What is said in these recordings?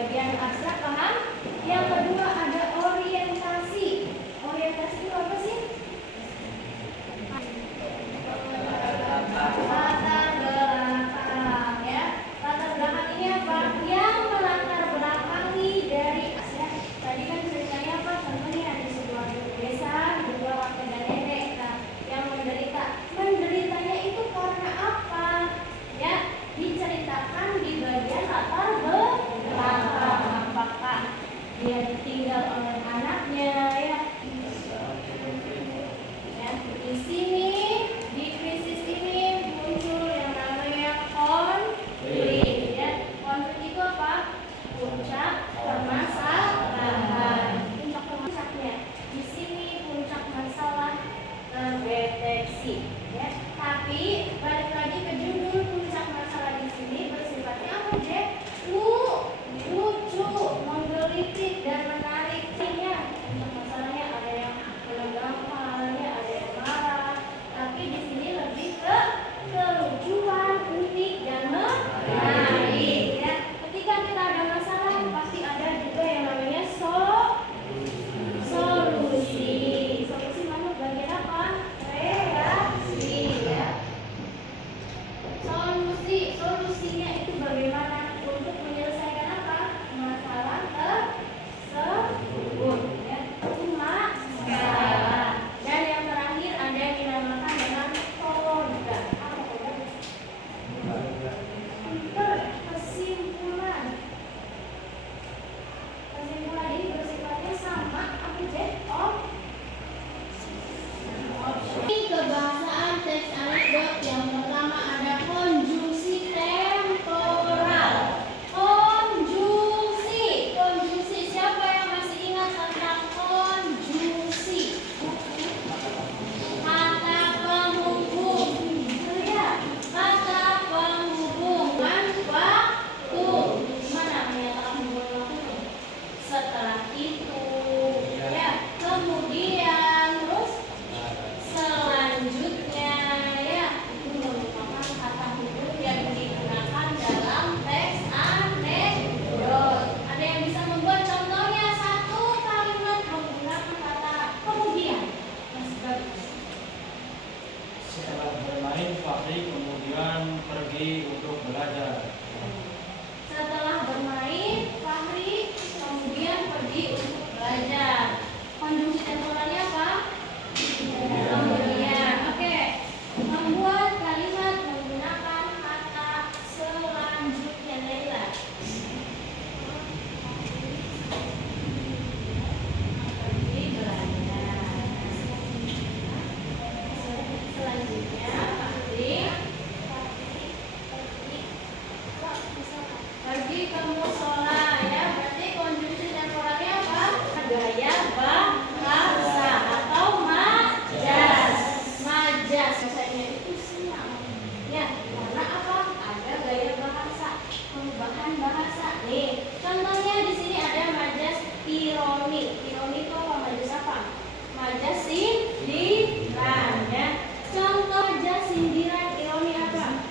bagian abstrak, paham? Yang kedua ada orientasi. Orientasi itu apa sih? Latar belakang, ya. Latar belakang ini apa? Yang melatar belakangi dari ya. Tadi kan ceritanya apa? Contohnya di sebuah desa, dua kakek dan nenek. Nah, yang menderitanya itu karena apa? Ya, diceritakan di bagian latar belakang. Apakah dia ditinggal oleh anaknya, ya? Ya, di sini di krisis ini muncul yang namanya konflik, ya. Konflik itu apa? Puncak permasalahan. Puncak permasalahannya di sini puncak masalah terdeteksi, ya. Tapi balik lagi ke judul, puncak masalah di sini bersifatnya apa, Dek? Lucu, menggelitik dan menarik. Puncak masalahnya ada yang menegangkan, ya, ada yang marah. Tapi di sini lebih ke kelucuan, unik dan menarik, ya. Ketika kita ada masalah, pasti ada juga yang namanya solusi. Solusi masuk bagian apa? Reaksi, ya. Solusinya itu bagaimana untuk menyelesaikan apa? Masalah tersebut, ya. Masalah. Dan yang terakhir ada yang dinamakan dengan koda. Apa koda? Kesimpulan. Kesimpulan ini bersifatnya sama apa, Jack? Kebahasaan teks anekdot yang pertama ada konjungsi temporal. Konjungsi. Siapa yang masih ingat tentang konjungsi? Kata penghubung. Ya, kata penghubungan waktu. Gimana menyatakan hubungan waktu? Setelah itu, ya. Kemudian terus selanjutnya, ya, itu merupakan kata hubung yang digunakan dalam teks anekdot. Ada yang bisa membuat contohnya satu kalimat menggunakan kata kemudian? Mas bagus. Setelah bermain, Fahri kemudian pergi untuk belajar. Setelah bermain, Fahri kemudian pergi untuk belajar. Konjungsi temporalnya apa? Kemudian. Oke. Membuat kalimat menggunakan kata selanjutnya, Laila. Pergi belajar. Selanjutnya, pergi ke musola, ya. Berarti konjungsi temporalnya apa? Gaya bahasa atau majas. Bahasanya itu senang, ya. Karena apa? Ada gaya bahasa, perubahan bahasa. Nih, contohnya di sini ada majas ironi. Ironi itu apa? Majas apa? Majas sindiran, ya. Contoh majas sindiran ironi apa?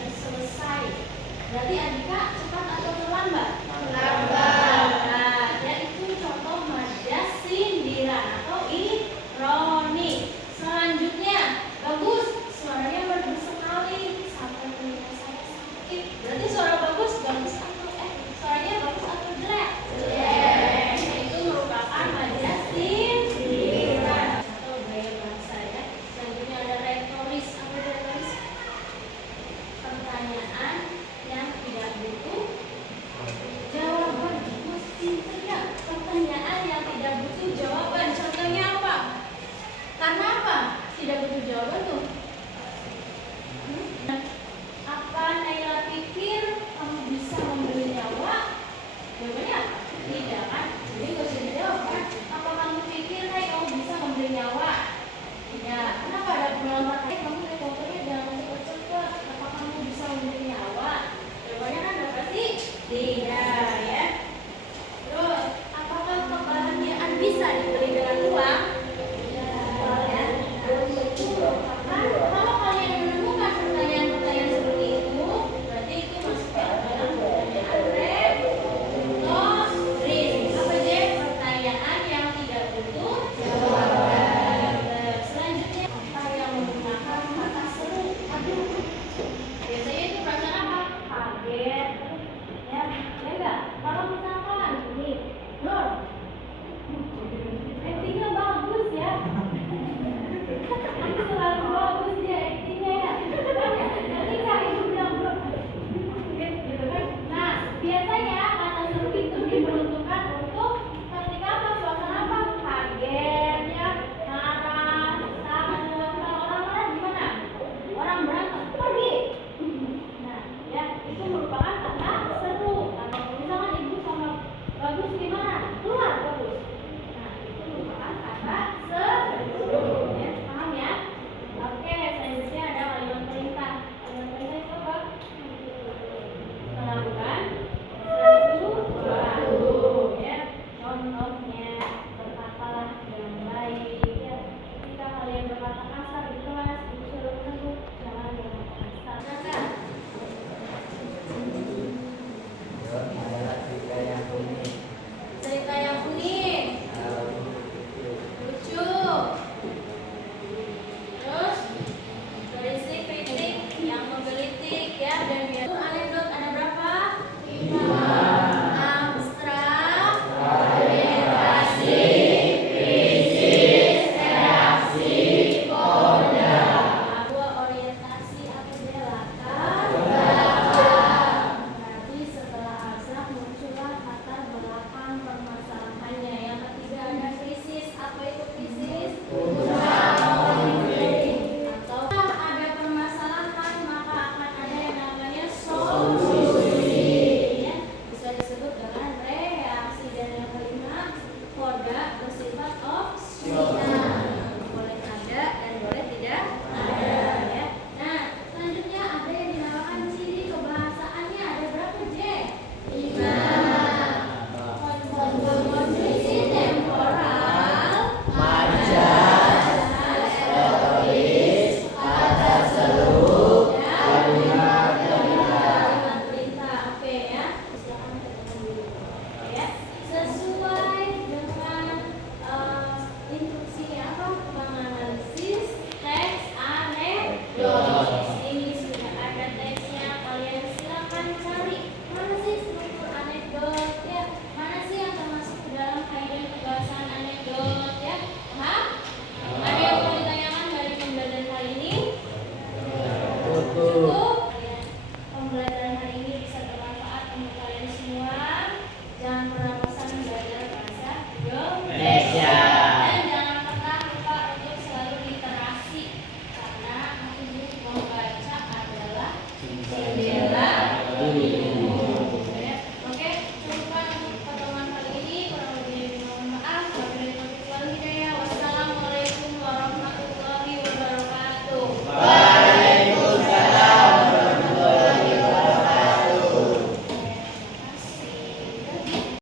Selesai. Berarti Adika cepat atau terlambat? Terlambat. Nah, ya, itu contoh majas sindiran atau ironi. Selanjutnya, bagus. Suaranya merdu sekali sampai telinga saya sakit. Berarti suara bagus atau suaranya bagus atau jelek? Jelek. Itu merupakan majas sindiran atau gaya bahasa, ya. Selanjutnya ada retoris. Apa retoris? Pertanyaan yang tidak butuh biasanya